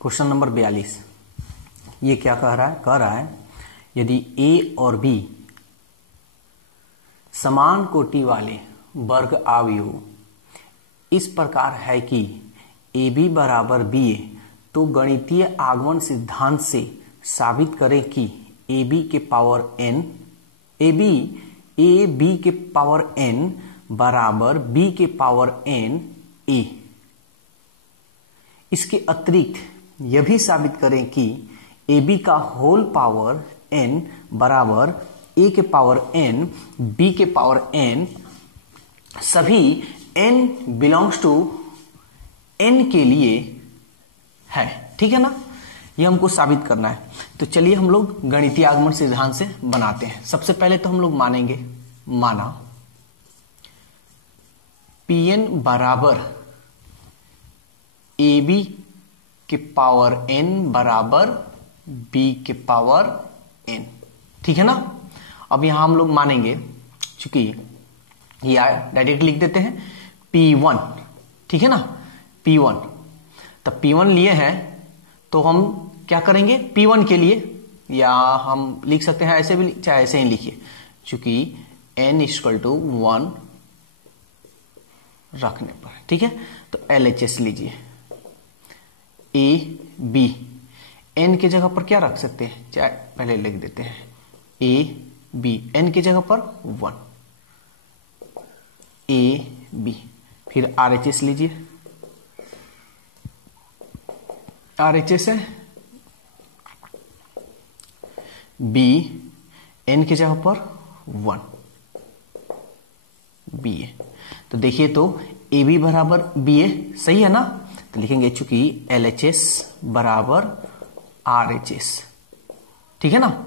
Question number 42 ये क्या कह रहा है यदि ए और बी समान कोटि वाले वर्ग अवयव इस प्रकार है कि ए बी बराबर बी ए, तो गणितीय आगमन सिद्धांत से साबित करें कि ए बी के पावर n ए बी के पावर n बराबर बी के पावर n ए। इसके अतिरिक्त यह भी साबित करें कि ए बी का होल पावर n बराबर ए के पावर n बी के पावर n सभी n बिलोंग्स टू n के लिए है। ठीक है ना, ये हमको साबित करना है। तो चलिए हम लोग गणितीय आगमन सिद्धांत से बनाते हैं। सबसे पहले तो हम लोग मानेंगे, माना Pn बराबर ए बी के पावर n बराबर b के पावर n। ठीक है ना। अब यहां हम लोग मानेंगे, चूंकि ये डायरेक्ट लिख देते हैं P1। ठीक है ना, P1। तब P1 लिए हैं तो हम क्या करेंगे, P1 के लिए या हम लिख सकते हैं ऐसे भी, चाहे ऐसे ही लिखिए, चूंकि n = 1 रखने पर। ठीक है, तो LHS लीजिए ए बी, n की जगह पर क्या रख सकते हैं, चाहे पहले लिख देते हैं ए बी, n की जगह पर 1 ए बी। फिर RHS लीजिए, RHS है बी, n की जगह पर 1 बी ए। तो देखिए तो ए बी बराबर बी ए, सही है ना। तो लिखेंगे चूंकि LHS बराबर RHS। ठीक है ना,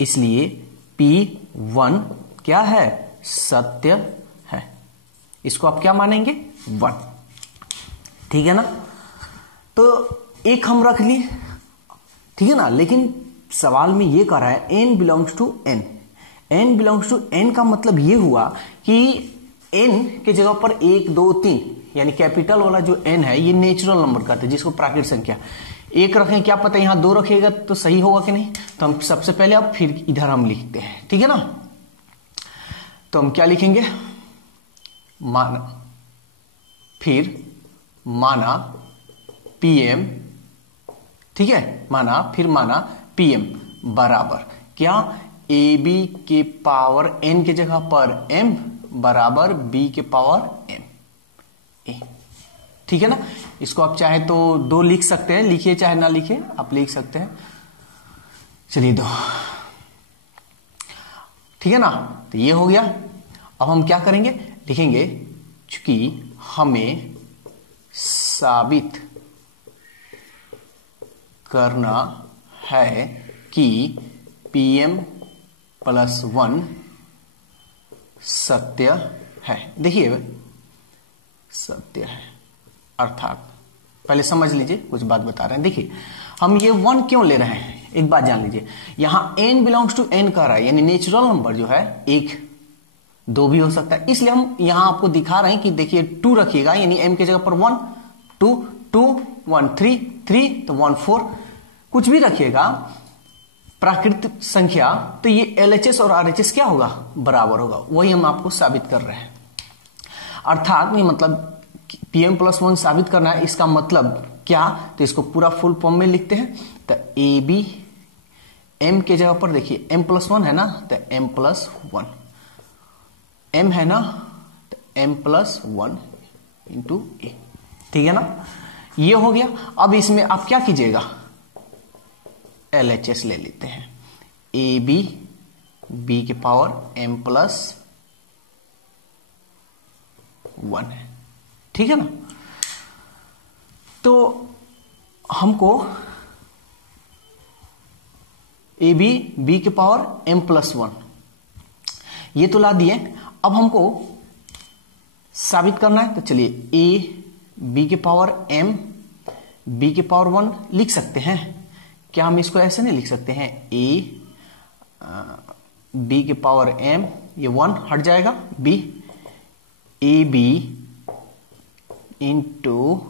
इसलिए P1 क्या है, सत्य है। इसको आप क्या मानेंगे, 1। ठीक है ना, तो एक हम रख लिए। ठीक है ना, लेकिन सवाल में ये कह रहा है n belongs to n। n belongs to n का मतलब ये हुआ कि n के जगह पर 1 2 3 यानी कैपिटल वाला जो n है ये नेचुरल नंबर कहते हैं, जिसको प्राकृतिक संख्या। एक रखें, क्या पता यहां 2 रखिएगा तो सही होगा कि नहीं। तो हम सबसे पहले अब फिर इधर हम लिखते हैं। ठीक है ना, तो हम क्या लिखेंगे, माना, फिर माना Pm। ठीक है, माना फिर माना Pm बराबर क्या, ए बी के पावर n की जगह पर m बराबर b के पावर m ए। ठीक है ना, इसको आप चाहे तो 2 लिख सकते हैं, लिखिए चाहे ना लिखिए, आप लिख सकते हैं। चलिए 2। ठीक है ना, तो ये हो गया। अब हम क्या करेंगे, लिखेंगे चूंकि हमें साबित करना है कि Pm+1 सत्य है। देखिए सत्य है, अर्थात पहले समझ लीजिए, कुछ बात बता रहे हैं। देखिए हम ये 1 क्यों ले रहे हैं, एक बात जान लीजिए। यहां n बिलोंग्स टू n कह रहा है, यानी नेचुरल नंबर जो है 1 2 भी हो सकता है। इसलिए हम यहां आपको दिखा रहे हैं कि देखिए 2 रखिएगा, यानी m की जगह पर 1 2 2 1 3 3 तो 1 4, कुछ भी रखिएगा प्राकृतिक संख्या, तो ये LHS और RHS क्या होगा, बराबर होगा। वही हम आपको साबित कर रहे हैं। अर्थात ये मतलब Pm+1 साबित करना है, इसका मतलब क्या, तो इसको पूरा फुल फॉर्म में लिखते हैं। तो ए बी, m के जगह पर देखिए m+1 है ना, तो m+1, m है ना, तो m+1 इंटू ए। ठीक है ना, ये हो गया। अब इसमें आप क्या कीजिएगा, LHS ले लेते हैं, ए बी बी के पावर m+1 है। ठीक है ना, तो हमको ए बी बी के पावर m+1 ये तो ला दिए। अब हमको साबित करना है, तो चलिए ए बी के पावर m बी के पावर 1 लिख सकते हैं। क्या हम इसको ऐसे नहीं लिख सकते हैं, ए बी के पावर m, ये 1 हट जाएगा, b A B into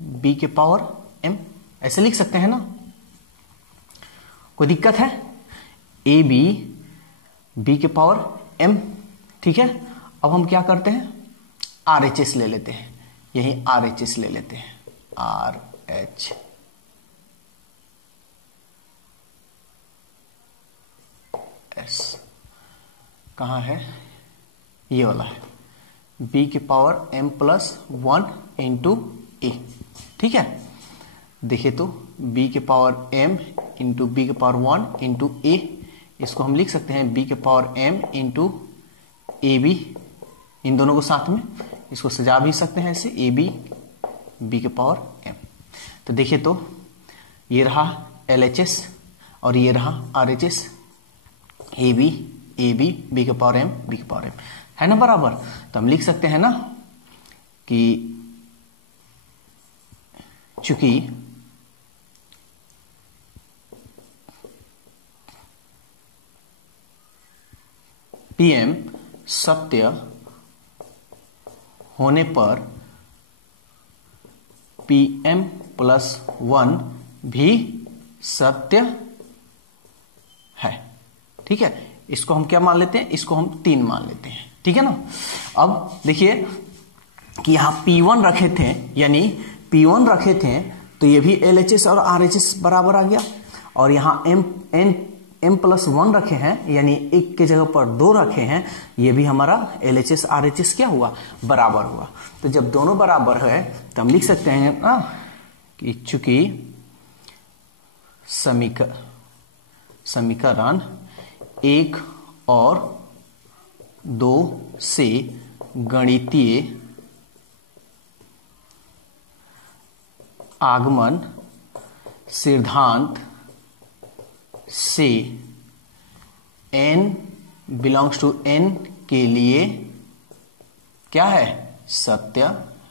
B के पावर m, ऐसे लिख सकते हैं ना, कोई दिक्कत है? ए बी बी के पावर m, ठीक है। अब हम क्या करते हैं, RHS ले लेते हैं, यही RHS ले लेते हैं, RH S कहाँ है, ये वाला है, b के power m plus 1 into A, ठीक है। देखिए तो b के पावर m इंटू बी के पावर 1 इंटू ए, इसको हम लिख सकते हैं b के power m into A B, इन दोनों को साथ में इसको सजा भी सकते हैं ऐसे, ए बी बी के पावर m। तो देखिए तो ये रहा LHS और ये रहा RHS, ए बी बी के पावर m बी के पावर m, है ना बराबर। तो हम लिख सकते हैं ना कि चूंकि PM सत्य होने पर PM प्लस 1 भी सत्य है, ठीक है। इसको हम क्या मान लेते हैं, इसको हम 3 मान लेते हैं, ठीक है ना। अब देखिए कि यहां P1 रखे थे, यानी P1 रखे थे तो ये भी LHS और RHS बराबर आ गया, और यहां M प्लस 1 रखे हैं, यानी एक के जगह पर 2 रखे हैं, ये भी हमारा LHS RHS क्या हुआ, बराबर हुआ। तो जब दोनों बराबर है तो हम लिख सकते हैं ना कि चूंकि समीकरण 1 और 2 से गणितीय आगमन सिद्धांत से n बिलोंग्स टू n के लिए क्या है, सत्य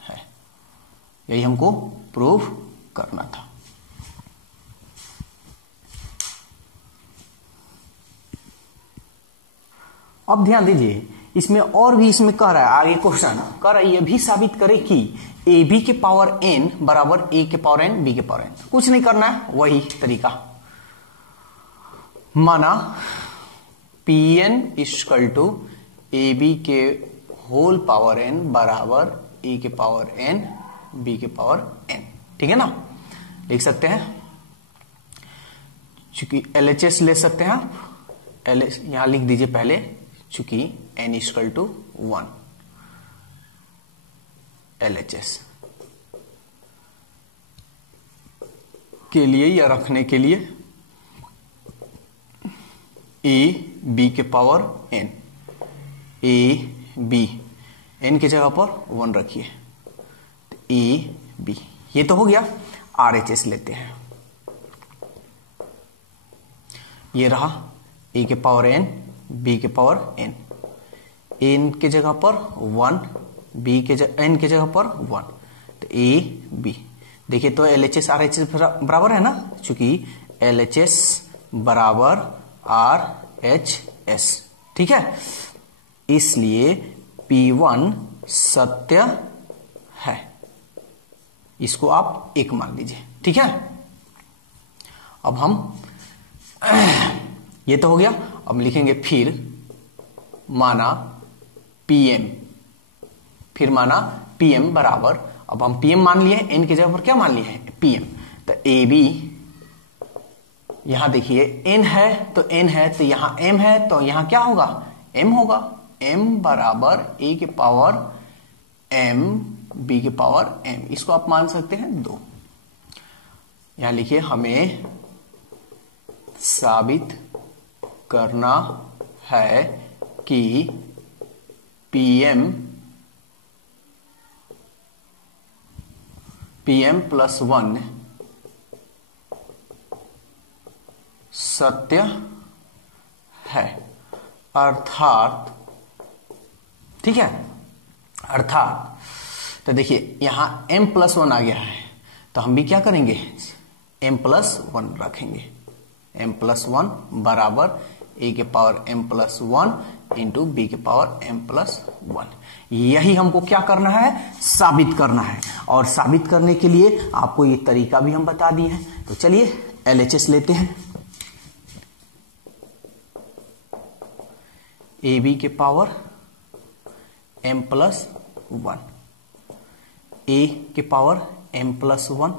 है। यही हमको प्रूव करना था। अब ध्यान दीजिए, इसमें और भी इसमें कह रहा है, आगे क्वेश्चन कह रहा है यह भी साबित करे कि ए बी के पावर n बराबर ए के पावर n बी के पावर n। कुछ नहीं करना है, वही तरीका, माना Pn equal to A B के होल पावर n बराबर ए के पावर n बी के पावर n, ठीक है ना। लिख सकते हैं, चूंकि LHS ले सकते हैं आप, यहां लिख दीजिए पहले, चूंकि n इक्वल टू 1 LHS के लिए या रखने के लिए ए बी के power n, A B n की जगह पर 1 रखिए, तो ए बी, ये तो हो गया। RHS लेते हैं, ये रहा ए के पावर n बी के पावर n, n के जगह पर 1, b के n के जगह पर 1, तो ए बी। देखिए तो LHS RHS बराबर है ना, चूंकि LHS बराबर RHS, ठीक है, इसलिए P1 सत्य है, इसको आप 1 मान लीजिए, ठीक है। अब हम ये तो हो गया, अब लिखेंगे फिर माना PM, फिर माना PM बराबर, अब हम PM मान लिए, n की जगह पर क्या मान लिए हैं, PM, तो AB, यहां देखिए n है तो n है, तो यहां m है तो यहां क्या होगा, m होगा, m बराबर a के पावर m b के पावर m, इसको आप मान सकते हैं 2। यहां लिखिए हमें साबित करना है कि PM प्लस 1 सत्य है, अर्थात, ठीक है, अर्थात। तो देखिए यहां m प्लस 1 आ गया है, तो हम भी क्या करेंगे, m प्लस 1 रखेंगे, m प्लस 1 बराबर ए के power m plus 1 into B के पावर m प्लस 1। यही हमको क्या करना है, साबित करना है। और साबित करने के लिए आपको ये तरीका भी हम बता दिए हैं। तो चलिए LHS लेते हैं। ए बी के पावर m प्लस 1, ए के पावर m प्लस 1,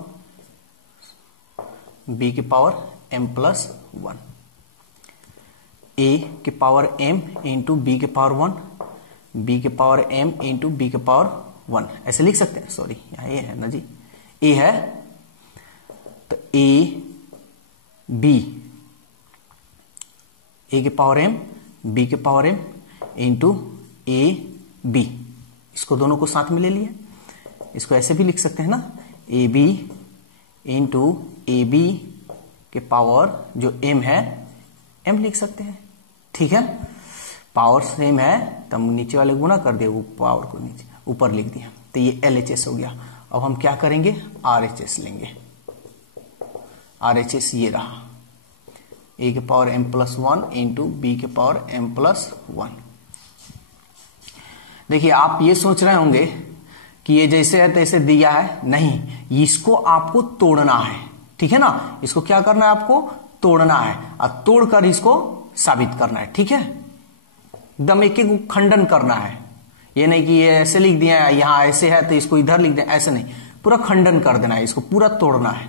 बी के पावर m प्लस 1, ए के पावर m इंटू बी के पावर 1, बी के पावर m इंटू बी के पावर 1, ऐसे लिख सकते हैं। सॉरी यहां ए है ना जी, ए है तो ए बी, ए के पावर m बी के power m into A B, इसको दोनों को साथ में ले लिया। इसको ऐसे भी लिख सकते हैं ना, A B into A B के पावर जो m है m लिख सकते हैं। ठीक है, पावर सेम है तो हम नीचे वाले गुना कर दिए, वो पावर को नीचे ऊपर लिख दिया। तो ये LHS हो गया। अब हम क्या करेंगे, RHS लेंगे। RHS ये रहा, ए के power m plus 1 into B के पावर m प्लस 1। देखिए आप ये सोच रहे होंगे कि ये जैसे है तैसे दिया है, नहीं, इसको आपको तोड़ना है। ठीक है ना, इसको क्या करना है, आपको तोड़ना है और तोड़कर इसको साबित करना है। ठीक है, एकदम एक एक खंडन करना है। ये नहीं कि ये ऐसे लिख दिया, यहां ऐसे है तो इसको इधर लिख दें, ऐसे नहीं, पूरा खंडन कर देना है, इसको पूरा तोड़ना है।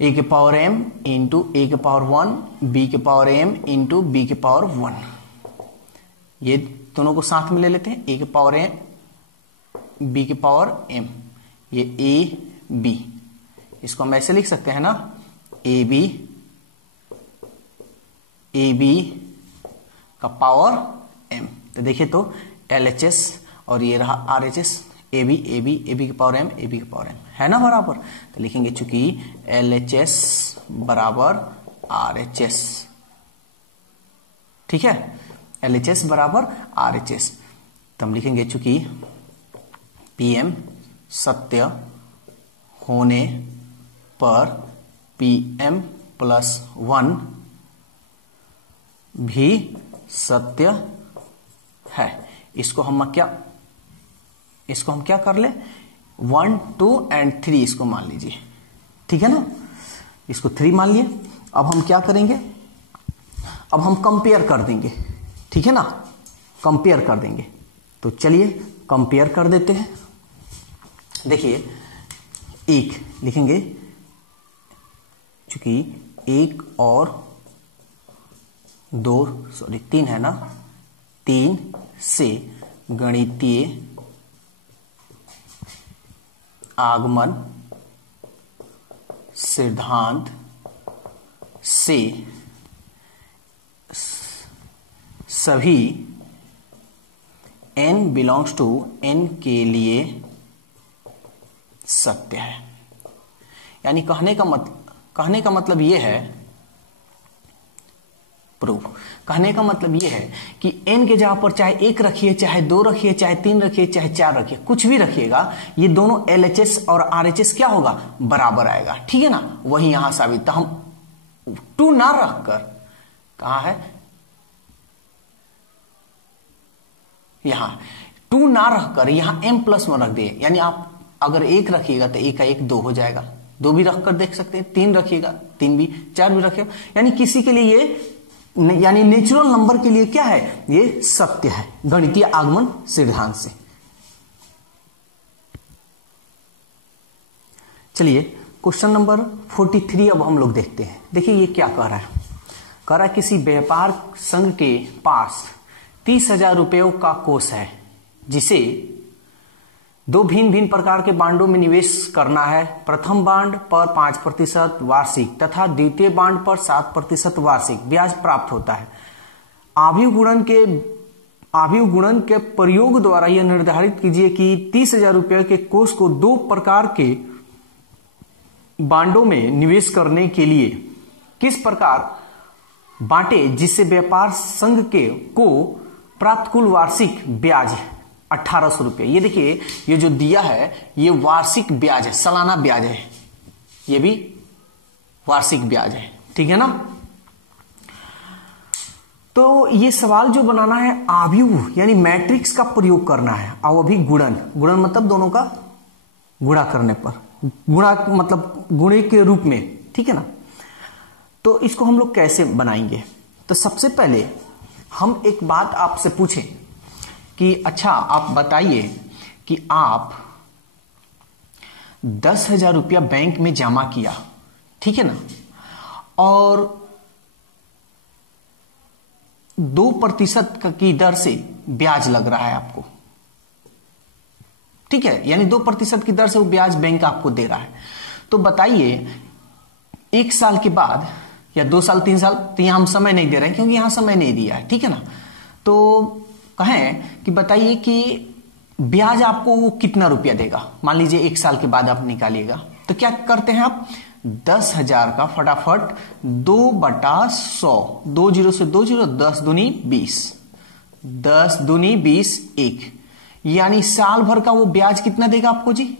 ए के पावर m इंटू ए के पावर 1, बी के पावर m इंटू बी के पावर 1, ये दोनों को साथ में ले लेते हैं। ए के पावर m बी के पावर m, ये ए बी, इसको हम ऐसे लिख सकते हैं ना, ए बी का पावर m। तो देखिए तो LHS और ये रहा RHS, ए बी के पावर m, ए बी के पावर m है ना बराबर। तो लिखेंगे चूंकि LHS बराबर RHS। ठीक है, LHS बराबर RHS। तो हम लिखेंगे चूंकि PM सत्य होने पर PM प्लस 1 भी सत्य है। इसको हम क्या कर ले, 1, 2 एंड 3 इसको मान लीजिए। ठीक है ना, इसको 3 मान लिए। अब हम क्या करेंगे, अब हम कंपेयर कर देंगे। ठीक है ना, कंपेयर कर देंगे। तो चलिए कंपेयर कर देते हैं। देखिए एक लिखेंगे, चूंकि 1 और 2 सॉरी 3 है ना, 3 से गणितीय आगमन सिद्धांत से सभी n बिलोंग्स टू n के लिए सत्य है। यानी कहने का मतलब यह है, प्रूफ कहने का मतलब यह है कि n के जगह पर चाहे 1 रखिए, चाहे 2 रखिए, चाहे 3 रखिए, चाहे 4 रखिए, कुछ भी रखिएगा, ये दोनों LHS और RHS क्या होगा, बराबर आएगा। ठीक है ना, वही यहां साबित। तो हम 2 ना रखकर, कहां है, यहां 2 ना रखकर यहां m प्लस 1 रख दिए। यानी आप अगर 1 रखिएगा तो 1 का 1 2 हो जाएगा, 2 भी रखकर देख सकते हैं, 3 रखिएगा 3 भी, 4 भी रखिएगा। यानी किसी के लिए ये, यानी नेचुरल नंबर के लिए क्या है, ये सत्य है गणितीय आगमन सिद्धांत से। चलिए क्वेश्चन नंबर 43 अब हम लोग देखते हैं। देखिए ये क्या कह रहा है, कह रहा है किसी व्यापार संघ के पास 30,000 रुपयों का कोष है, जिसे 2 भिन्न भिन्न प्रकार के बांडों में निवेश करना है। प्रथम बांड पर 5% वार्षिक तथा द्वितीय बांड पर 7% वार्षिक ब्याज प्राप्त होता है। आव्यूह के प्रयोग द्वारा यह निर्धारित कीजिए कि 30,000 रुपये के कोष को 2 प्रकार के बांडों में निवेश करने के लिए किस प्रकार बांटे, जिससे व्यापार संघ को प्राप्त कुल वार्षिक ब्याज 1800 रुपये। ये देखिए, ये जो दिया है ये वार्षिक ब्याज है, सालाना ब्याज है, ये भी वार्षिक ब्याज है। ठीक है ना, तो ये सवाल जो बनाना है आव्यूह यानी मैट्रिक्स का प्रयोग करना है, और अभी गुणन, गुणन मतलब दोनों का गुणा करने पर, गुणा मतलब गुणे के रूप में, ठीक है ना। तो इसको हम लोग कैसे बनाएंगे? तो सबसे पहले हम एक बात आपसे पूछें कि अच्छा आप बताइए कि आप 10,000 रुपया बैंक में जमा किया, ठीक है ना, और 2% की दर से ब्याज लग रहा है आपको, ठीक है, यानी 2% की दर से वो ब्याज बैंक आपको दे रहा है। तो बताइए 1 साल के बाद या 2 साल 3 साल, तो यहां हम समय नहीं दे रहे हैं क्योंकि यहां समय नहीं दिया है, ठीक है ना। तो कहें कि बताइए कि ब्याज आपको वो कितना रुपया देगा। मान लीजिए 1 साल के बाद आप निकालिएगा, तो क्या करते हैं आप 10,000 का फटाफट 2/100, 2 0 से 2 0, 10 दूनी 20, 10 दूनी 20 1, यानी साल भर का वो ब्याज कितना देगा आपको जी?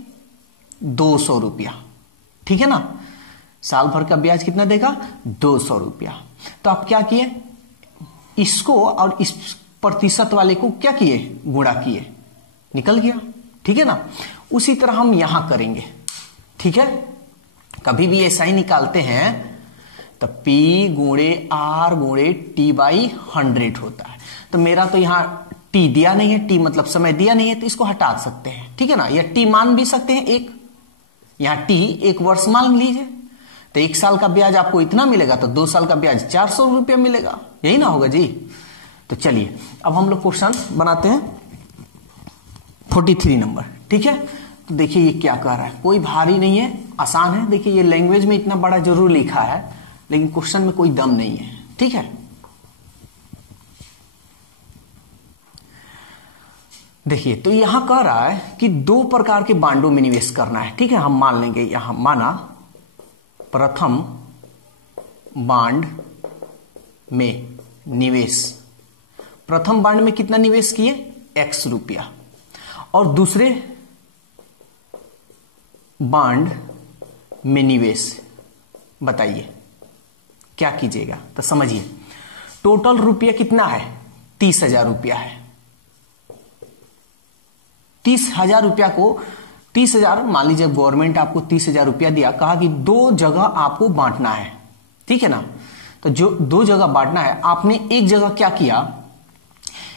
200 रुपया, ठीक है ना। साल भर का ब्याज कितना देगा? 200 रुपया। तो आप क्या किए, इसको और इस प्रतिशत वाले को क्या किए, गुणा किए, निकल गया, ठीक है ना। उसी तरह हम यहां करेंगे, ठीक है। कभी भी ऐसा ही निकालते हैं तो P गुणे R गुणे T/100 होता है। तो मेरा तो यहां T दिया नहीं है, T मतलब समय दिया नहीं है, तो इसको हटा सकते हैं, ठीक है ना। या T मान भी सकते हैं एक, यहां T 1 वर्ष मान लीजिए, तो 1 साल का ब्याज आपको इतना मिलेगा, तो 2 साल का ब्याज 400 रुपया मिलेगा, यही ना होगा जी। तो चलिए अब हम लोग क्वेश्चन बनाते हैं 43 नंबर, ठीक है। तो देखिए ये क्या कह रहा है, कोई भारी नहीं है, आसान है। देखिए ये लैंग्वेज में इतना बड़ा जरूर लिखा है, लेकिन क्वेश्चन में कोई दम नहीं है, ठीक है। देखिए तो यहां कह रहा है कि 2 प्रकार के बांडों में निवेश करना है, ठीक है। हम मान लेंगे यहां, माना प्रथम बांड में निवेश, प्रथम बांड में कितना निवेश किए? X रुपया, और दूसरे बांड में निवेश बताइए क्या कीजिएगा। तो समझिए टोटल रुपया कितना है? 30,000 रुपया है। 30,000 रुपया को 30,000 मान लीजिए, गवर्नमेंट आपको 30,000 रुपया दिया, कहा कि 2 जगह आपको बांटना है, ठीक है ना। तो जो 2 जगह बांटना है, आपने एक जगह क्या किया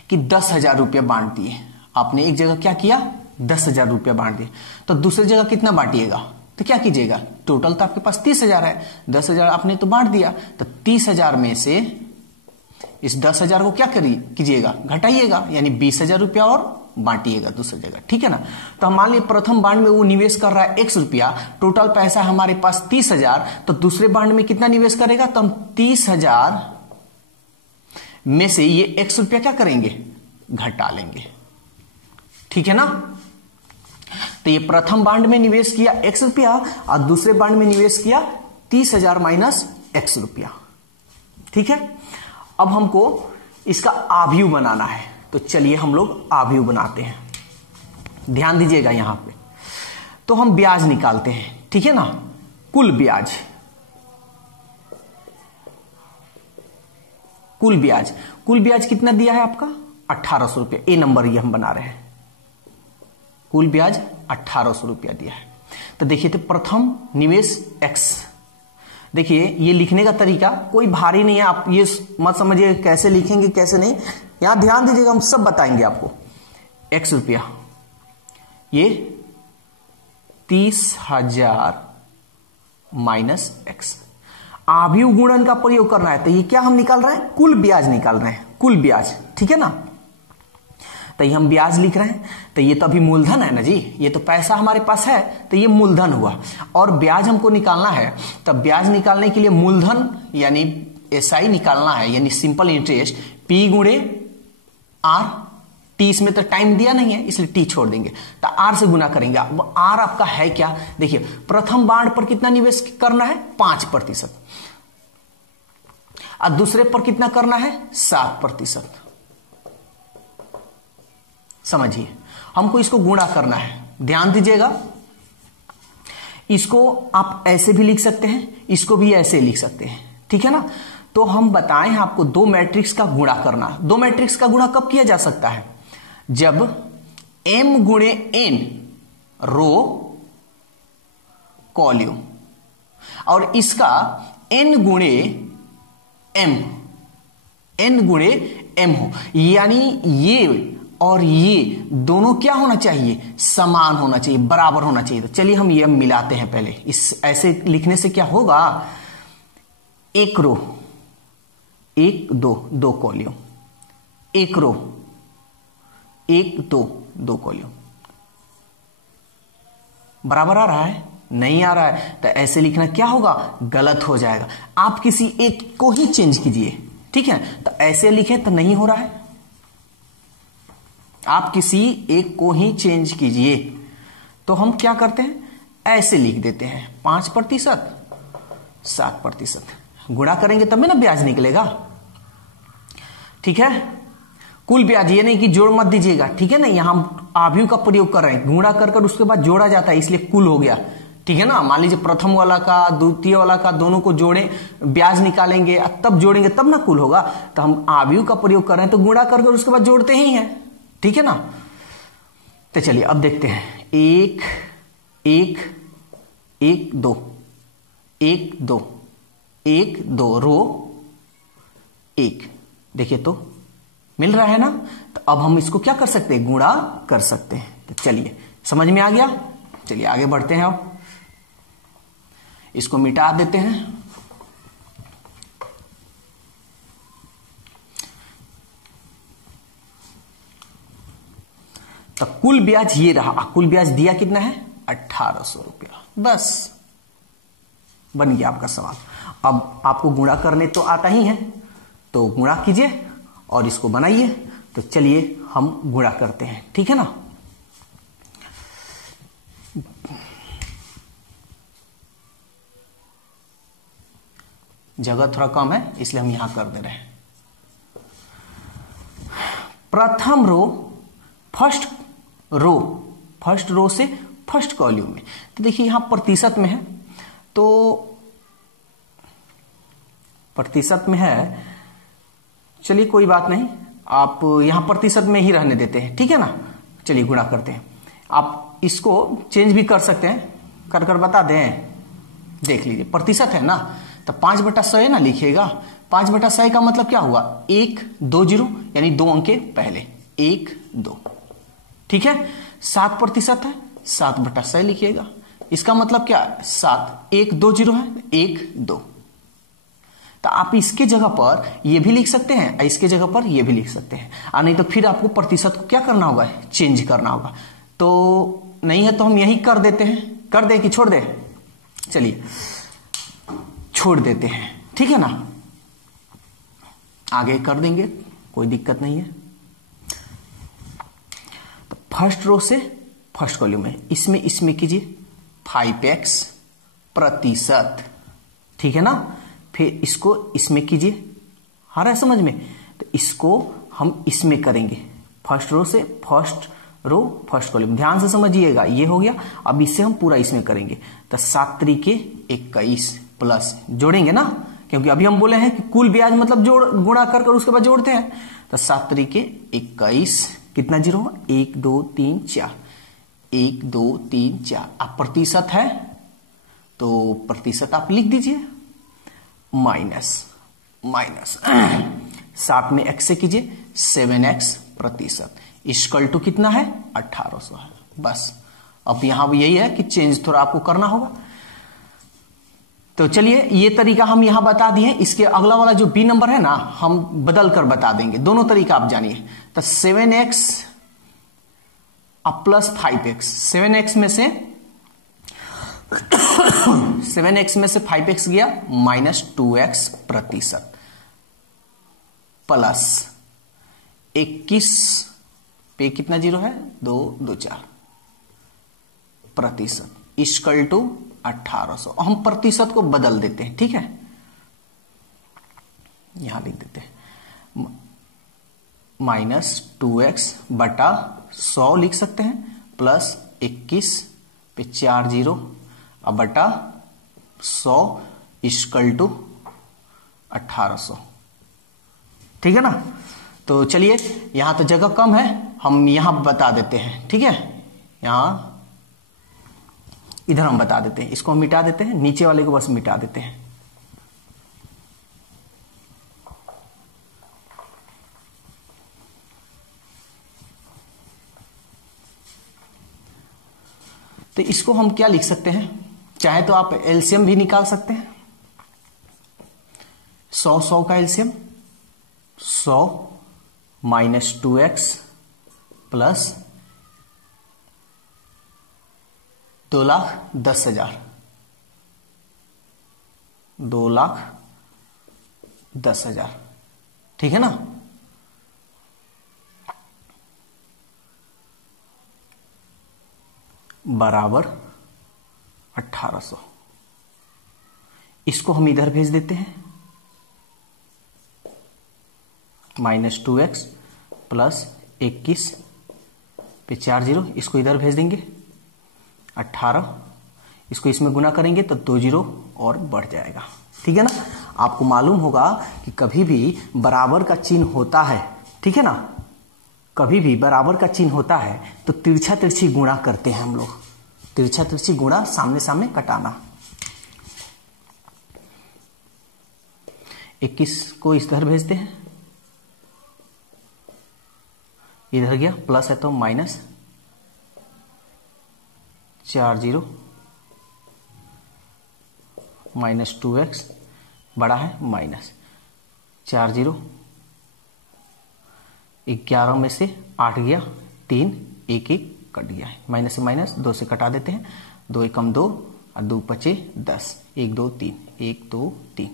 कि 10,000 रुपया बांट दिए। आपने एक जगह क्या किया? 10,000 रुपया बांट दिए। तो दूसरी जगह कितना बांटिएगा? तो क्या कीजिएगा, टोटल तो आपके पास 30,000 है, 10,000 आपने तो बांट दिया, तो 30,000 में से इस 10,000 को क्या कीजिएगा, घटाइएगा, यानी 20,000 रुपया और बांटिएगा दूसरी जगह, ठीक है ना। तो हम मान लीजिए प्रथम बांड में वो निवेश कर रहा है X रुपया, टोटल पैसा हमारे पास 30,000, तो दूसरे बांड में कितना निवेश करेगा? तो हम 30,000 में से ये X रुपया क्या करेंगे, घटा लेंगे, ठीक है ना। तो ये प्रथम बांड में निवेश किया X रुपया और दूसरे बांड में निवेश किया 30,000 माइनस X रुपया, ठीक है। अब हमको इसका आव्यूह बनाना है, तो चलिए हम लोग आव्यूह बनाते हैं। ध्यान दीजिएगा यहां पे, तो हम ब्याज निकालते हैं, ठीक है ना। कुल ब्याज, कुल ब्याज, कुल ब्याज कितना दिया है आपका? 1800 रुपया। ए नंबर ये हम बना रहे हैं, कुल ब्याज 1800 रुपया दिया है। तो देखिए तो प्रथम निवेश X, देखिए ये लिखने का तरीका कोई भारी नहीं है, आप ये मत समझिए कैसे लिखेंगे कैसे नहीं, यहां ध्यान दीजिएगा, हम सब बताएंगे आपको। X रुपया, ये 30,000 माइनस X, आव्यूह गुणन का प्रयोग करना है। तो ये क्या हम निकाल रहे हैं? कुल ब्याज निकाल रहे हैं, कुल ब्याज, ठीक है ना। तो ये हम ब्याज लिख रहे हैं, तो ये तो अभी मूलधन है ना जी, ये तो पैसा हमारे पास है, तो ये मूलधन हुआ। और ब्याज हमको निकालना है, तब ब्याज निकालने के लिए मूलधन यानी SI निकालना है, यानी सिंपल इंटरेस्ट, P गुणे R, T इसमें तो टाइम दिया नहीं है इसलिए T छोड़ देंगे, तो R से गुना करेंगे। अब R आपका है क्या? देखिए प्रथम बांड पर कितना निवेश करना है? 5%, और दूसरे पर कितना करना है? 7%। समझिए हमको इसको गुणा करना है, ध्यान दीजिएगा। इसको आप ऐसे भी लिख सकते हैं, इसको भी ऐसे लिख सकते हैं, ठीक है ना। तो हम बताएं आपको दो मैट्रिक्स का गुणा करना। दो मैट्रिक्स का गुणा कब किया जा सकता है? जब m गुणे n रो कॉल्यूम और इसका n गुणे m हो, यानी ये और ये दोनों क्या होना चाहिए? समान होना चाहिए, बराबर होना चाहिए। तो चलिए हम ये मिलाते हैं पहले। इस ऐसे लिखने से क्या होगा? एक रो, एक दो कॉलम, एक रो, एक दो कॉलम। बराबर आ रहा है? नहीं आ रहा है तो ऐसे लिखना क्या होगा? गलत हो जाएगा। आप किसी एक को ही चेंज कीजिए, ठीक है? तो ऐसे लिखे तो नहीं हो रहा है। आप किसी एक को ही चेंज कीजिए। तो हम क्या करते हैं? ऐसे लिख देते हैं 5%, 7%। गुणा करेंगे तब में ना ब्याज निकलेगा, ठीक है? कुल ब्याज, ये नहीं कि जोड़ मत दीजिएगा, ठीक है ना? यहां हम आव्यूह का प्रयोग कर रहे हैं, गुणा कर उसके बाद जोड़ा जाता है, इसलिए कुल हो गया, ठीक है ना? मान लीजिए प्रथम वाला का द्वितीय वाला का दोनों को जोड़े, ब्याज निकालेंगे तब जोड़ेंगे तब ना कुल होगा। तो हम आव्यूह का प्रयोग कर रहे हैं तो गुणा कर उसके बाद जोड़ते ही हैं, ठीक है ना? तो चलिए अब देखते हैं। एक दो रो एक, देखिए तो मिल रहा है ना? तो अब हम इसको क्या कर सकते हैं? गुणा कर सकते हैं। तो चलिए समझ में आ गया। चलिए आगे बढ़ते हैं। अब इसको मिटा देते हैं। तो कुल ब्याज ये रहा। कुल ब्याज दिया कितना है? 1800 रुपया। बस बन गया आपका सवाल। अब आपको गुणा करने तो आता ही है, तो गुणा कीजिए और इसको बनाइए। तो चलिए हम गुणा करते हैं, ठीक है ना? जगह थोड़ा कम है इसलिए हम यहां कर दे रहे हैं। प्रथम रो फर्स्ट रो से फर्स्ट कॉलम में, तो देखिए यहां प्रतिशत में है, तो प्रतिशत में है, चलिए कोई बात नहीं, आप यहां प्रतिशत में ही रहने देते हैं, ठीक है ना? चलिए गुणा करते हैं। आप इसको चेंज भी कर सकते हैं, कर बता दें। देख लीजिए प्रतिशत है ना, तो 5/100 ना लिखिएगा। 5/100 का मतलब क्या हुआ? 1 2 0, यानी 2 अंक के पहले 1 2, ठीक है? 7% है, 7/100 लिखिएगा। इसका मतलब क्या? 7 1 2 0 है, 1 2। तो आप इसके जगह पर ये भी लिख सकते हैं, इसके जगह पर ये भी लिख सकते हैं, और नहीं तो फिर आपको प्रतिशत को क्या करना होगा? चेंज करना होगा। तो नहीं है तो हम यही कर देते हैं। कर दे कि छोड़ दे? चलिए छोड़ देते हैं, ठीक है ना? आगे कर देंगे, कोई दिक्कत नहीं है। तो फर्स्ट रो से फर्स्ट कॉलम में इसमें कीजिए 5x प्रतिशत, ठीक है ना? फिर इसको इसमें कीजिए, आ रहा है समझ में? तो इसको हम इसमें करेंगे, फर्स्ट रो से फर्स्ट रो फर्स्ट कॉलम। ध्यान से समझिएगा, ये हो गया। अब इससे हम पूरा इसमें करेंगे। तो 7 3 21 प्लस जोड़ेंगे ना, क्योंकि अभी हम बोले हैं कि कुल ब्याज मतलब गुणा कर उसके बाद जोड़ते हैं। तो 7 3 21, कितना जीरो? 1 2 3 4, 1 2 3 4। अब प्रतिशत है तो प्रतिशत आप लिख दीजिए, माइनस 7 में x से कीजिए 7x प्रतिशत, इक्वल टू कितना है? 1800 है। बस अब यहां यही है कि चेंज थोड़ा आपको करना होगा। तो चलिए ये तरीका हम यहां बता दिए। इसके अगला वाला जो बी नंबर है ना, हम बदल कर बता देंगे। दोनों तरीका आप जानिए। तो 7x अब प्लस 5x, 7x में से 5x गया, माइनस 2x प्रतिशत, प्लस 21 पे कितना जीरो है? 2 2 4 प्रतिशत, इक्वल टू 1800। हम प्रतिशत को बदल देते हैं, ठीक है? यहां लिख देते हैं माइनस 2x बटा 100 लिख सकते हैं, प्लस 21 पे 4 0 अब बटा 100 इक्वल टू 1800। ठीक है ना। तो चलिए यहां तो जगह कम है, हम यहां बता देते हैं। ठीक है, यहां इधर हम बता देते हैं, इसको हम मिटा देते हैं, नीचे वाले को बस मिटा देते हैं। तो इसको हम क्या लिख सकते हैं, चाहे तो आप एलसीएम भी निकाल सकते हैं। 100 का एलसीएम 100 माइनस 2x प्लस 2,10,000, 2,10,000। ठीक है ना। बराबर 1800। इसको हम इधर भेज देते हैं, माइनस 2x प्लस 21 पे 4 0, इसको इधर भेज देंगे 18, इसको इसमें गुना करेंगे तो 2 0 और बढ़ जाएगा। ठीक है ना। आपको मालूम होगा कि कभी भी बराबर का चिन्ह होता है, ठीक है ना, कभी भी बराबर का चिन्ह होता है तो तिरछा तिरछी गुणा करते हैं हम लोग। तिरछा तिरछी गुणा, सामने सामने कटाना। 21 को इस तरह भेजते हैं, इधर गया, प्लस है तो माइनस 4 0 माइनस 2x, बड़ा है माइनस 4 0, 11 में से 8 गया, 3 1 1 कट गया है, माइनस से माइनस 2 से कटा देते हैं, 2 एकम 2 और 2 पचे 10, 1 2 3 1 2 3।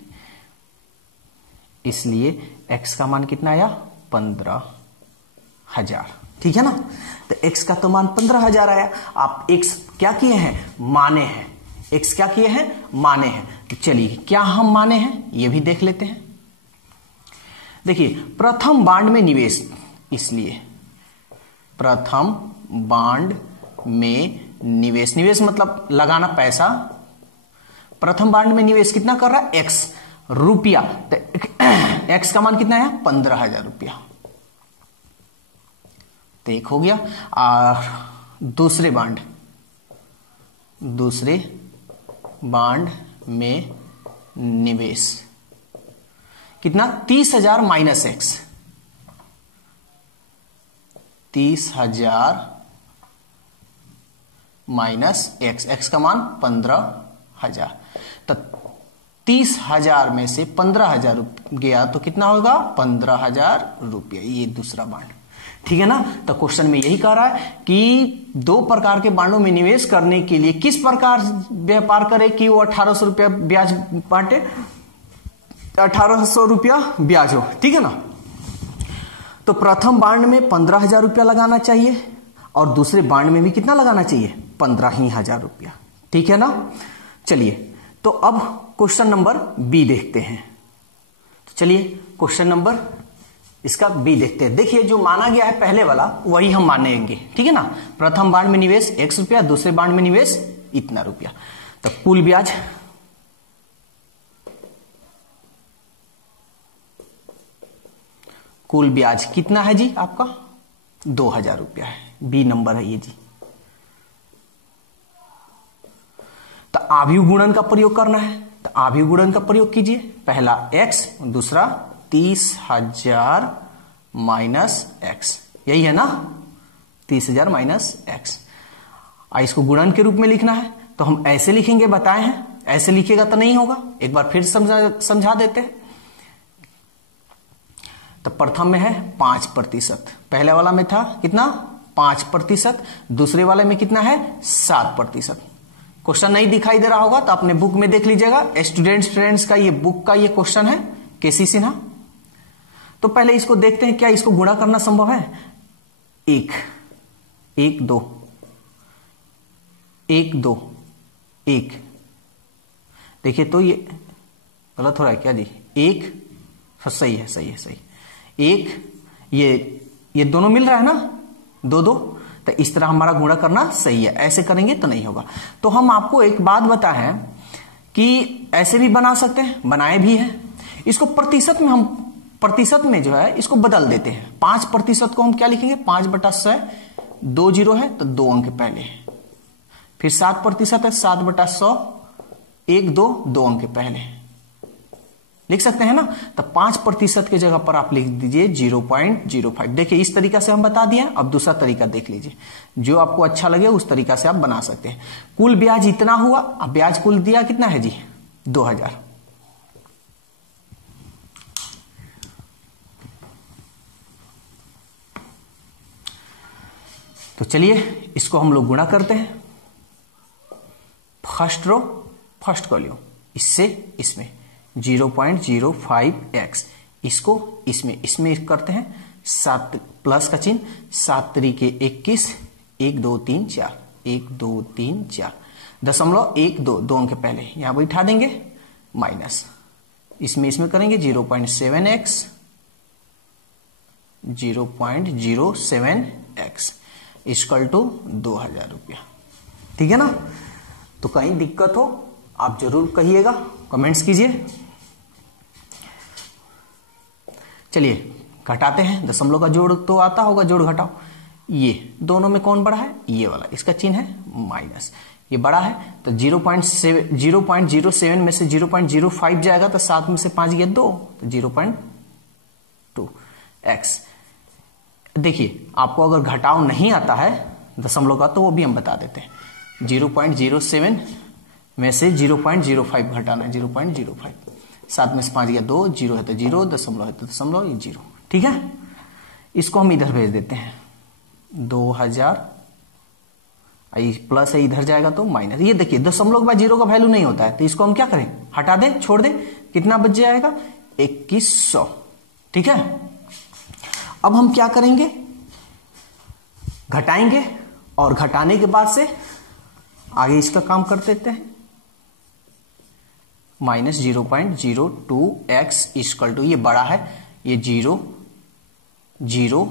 इसलिए x का मान कितना आया, 15,000। ठीक है ना। तो x का तो मान 15,000 आया। आप x क्या किए हैं, माने हैं। x क्या किए हैं, माने हैं। तो चलिए क्या हम माने हैं ये भी देख लेते हैं। देखिए प्रथम बांड में निवेश, इसलिए प्रथम बांड में निवेश, निवेश मतलब लगाना पैसा। प्रथम बांड में निवेश कितना कर रहा है, x रुपया। तो x का मान कितना है, 15,000 रुपया। तो एक हो गया। और दूसरे बांड में निवेश कितना, 30,000 minus x, 30,000 minus x, x का मान 15,000। तो 30,000 में से 15,000 गया तो कितना होगा, 15,000 रुपया। ये दूसरा बांड। ठीक है ना। तो क्वेश्चन में यही कह रहा है कि 2 प्रकार के बांडों में निवेश करने के लिए किस प्रकार व्यापार करे कि वो 1800 रुपया ब्याज बांटे, 1800 रुपया ब्याज हो। ठीक है ना। तो प्रथम बांड में 15,000 रुपया लगाना चाहिए और दूसरे बांड में भी कितना लगाना चाहिए, 15,000 रुपया। ठीक है ना। चलिए तो अब क्वेश्चन नंबर बी देखते हैं। तो चलिए क्वेश्चन नंबर इसका बी देखते हैं। देखिए जो माना गया है पहले वाला वही हम मानेंगे। ठीक है ना। प्रथम बांड में निवेश x रुपया, दूसरे बांड में निवेश इतना रुपया। तो कुल ब्याज कितना है जी आपका, 2,000 रुपया है। बी नंबर है ये जी। तो आव्यूह गुणन का प्रयोग करना है। तो आव्यूह गुणन का प्रयोग कीजिए। पहला x, दूसरा 30,000 माइनस x, यही है ना, 30,000 माइनस x। इसको गुणन के रूप में लिखना है तो हम ऐसे लिखेंगे, बताए हैं। ऐसे लिखेगा तो नहीं होगा, एक बार फिर समझा देते हैं। तो प्रथम में है 5%, पहले वाला में था कितना, 5%, दूसरे वाले में कितना है, 7%। क्वेश्चन नहीं दिखाई दे रहा होगा तो अपने बुक में देख लीजिएगा। स्टूडेंट्स फ्रेंड्स का ये बुक का ये क्वेश्चन है, केसी सिन्हा। तो पहले इसको देखते हैं, क्या इसको गुणा करना संभव है। 1 1 2 1 2 1, देखिए तो ये गलत हो रहा है क्या जी, 1 सही है, सही है, सही। 1 ये दोनों मिल रहा है ना, 2 2, तो इस तरह हमारा गुणा करना सही है। ऐसे करेंगे तो नहीं होगा। तो हम आपको एक बात बताएं कि ऐसे भी बना सकते हैं, बनाए भी हैं। इसको प्रतिशत में जो है इसको बदल देते हैं। 5% को हम क्या लिखेंगे, 5/100, 2 जीरो है तो 2 अंक पहले, फिर 7% है 7/100, 1 2 अंक पहले लिख सकते हैं ना। तो 5% की जगह पर आप लिख दीजिए 0.05। देखिए इस तरीका से हम बता दिए। अब दूसरा तरीका देख लीजिए, जो आपको अच्छा लगे उस तरीका से आप बना सकते हैं। कुल ब्याज इतना हुआ, अब ब्याज कुल दिया कितना है जी, 2000। तो चलिए इसको हम लोग गुणा करते हैं। फर्स्ट रो फर्स्ट कॉलम, इससे इसमें 0.05x, इसको इसमें करते हैं 7 प्लस का चिन्ह, 7 तरीके 21, 1 2 3 4, 1 2 3 4, 0.12 2 अंक पहले यहां बैठा देंगे, माइनस इसमें करेंगे 0.7x, 0.07x इक्वल टू 2000 रुपया। ठीक है ना। तो कहीं दिक्कत हो आप जरूर कहिएगा, कमेंट्स कीजिए। चलिए घटाते हैं, दशमलव का जोड़ तो आता होगा, जोड़ घटाओ। ये दोनों में कौन बड़ा है, ये वाला, इसका चिन्ह है माइनस, ये बड़ा है तो 0.07 में से 0.05 जाएगा तो 7 में से 5 गया 2 तो 0.2x। देखिए आपको अगर घटाव नहीं आता है दशमलव का तो वो भी हम बता देते हैं। 0.07 में से 0.05 घटाना है, 0.05, 7 में से 5 गया 2, 0 है तो 0, दशमलव है तो दशमलव, ये 0। ठीक है, इसको हम इधर भेज देते हैं 2000, प्लस है इधर जाएगा तो माइनस। ये देखिए दशमलव के बाद 0 का वैल्यू नहीं होता है तो इसको हम क्या करें, हटा दें, छोड़ दें, कितना बच जाएगा 2100। ठीक है, अब हम क्या करेंगे, घटाएंगे और घटाने के बाद से आगे इसका काम कर देते हैं। माइनस 0.02x इक्वल टू, ये बड़ा है, ये 0 0,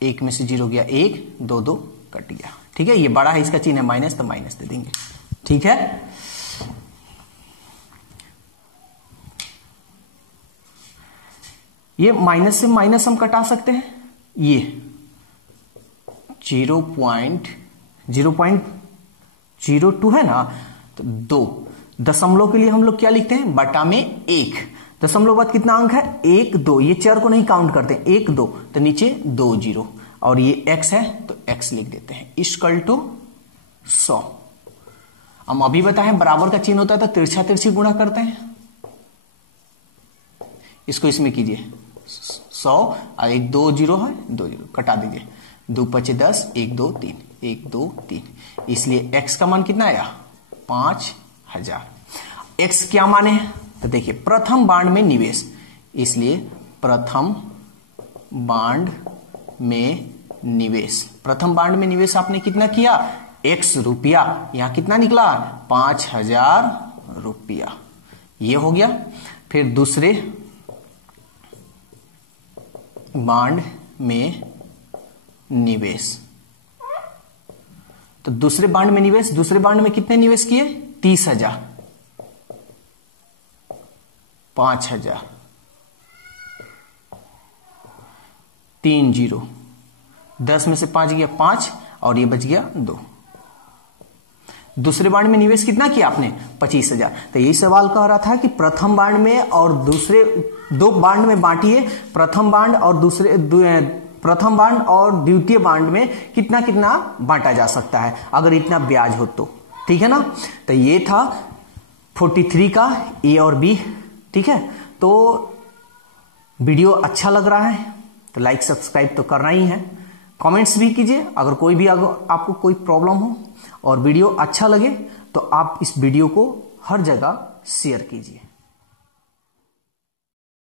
1 में से 0 गया 1, 2 2 कट गया। ठीक है, ये बड़ा है, इसका चिन्ह है माइनस तो माइनस दे देंगे। ठीक है, ये माइनस से माइनस हम कटा सकते हैं। ये 0.02 है ना, तो 2 दशमलव के लिए हम लोग क्या लिखते हैं, बटा में 1। दशमलव बाद कितना अंक है, 1 2, ये चर को नहीं काउंट करते, 1 2 तो नीचे 2 0 और ये x है तो x लिख देते हैं इक्वल टू 100। हम अभी बताएं बराबर का चिन्ह होता है तो तिरछा तिरछी गुणा करते हैं। इसको इसमें कीजिए 100 और 1 2 0 है, 2 0 कटा दीजिए, 2 5 10, 1 2 3, 1 2 3, इसलिए x का मान कितना आया 5000। x क्या माने हैं तो देखिए प्रथम बांड में निवेश, इसलिए प्रथम बांड में निवेश, प्रथम बांड में निवेश आपने कितना किया, x रुपया, यहां कितना निकला 5000 रुपया, ये हो गया। फिर दूसरे बांड में निवेश, तो दूसरे बांड में निवेश, दूसरे बांड में कितने निवेश किए 30,000, 5,000, 3 0, 10 में से 5 गया 5 और ये बच गया 2। दूसरे बांड में निवेश कितना किया आपने 25,000। तो यही सवाल कह रहा था कि प्रथम बांड में और दूसरे दो बांड में बांटिए, प्रथम बांड और द्वितीय बांड में कितना कितना बांटा जा सकता है अगर इतना ब्याज हो तो। ठीक है ना, तो ये था 43 का ए और बी। ठीक है, तो वीडियो अच्छा लग रहा है तो लाइक सब्सक्राइब तो करना ही है, कमेंट्स भी कीजिए अगर कोई भी आपको कोई प्रॉब्लम हो, और वीडियो अच्छा लगे तो आप इस वीडियो को हर जगह शेयर कीजिए।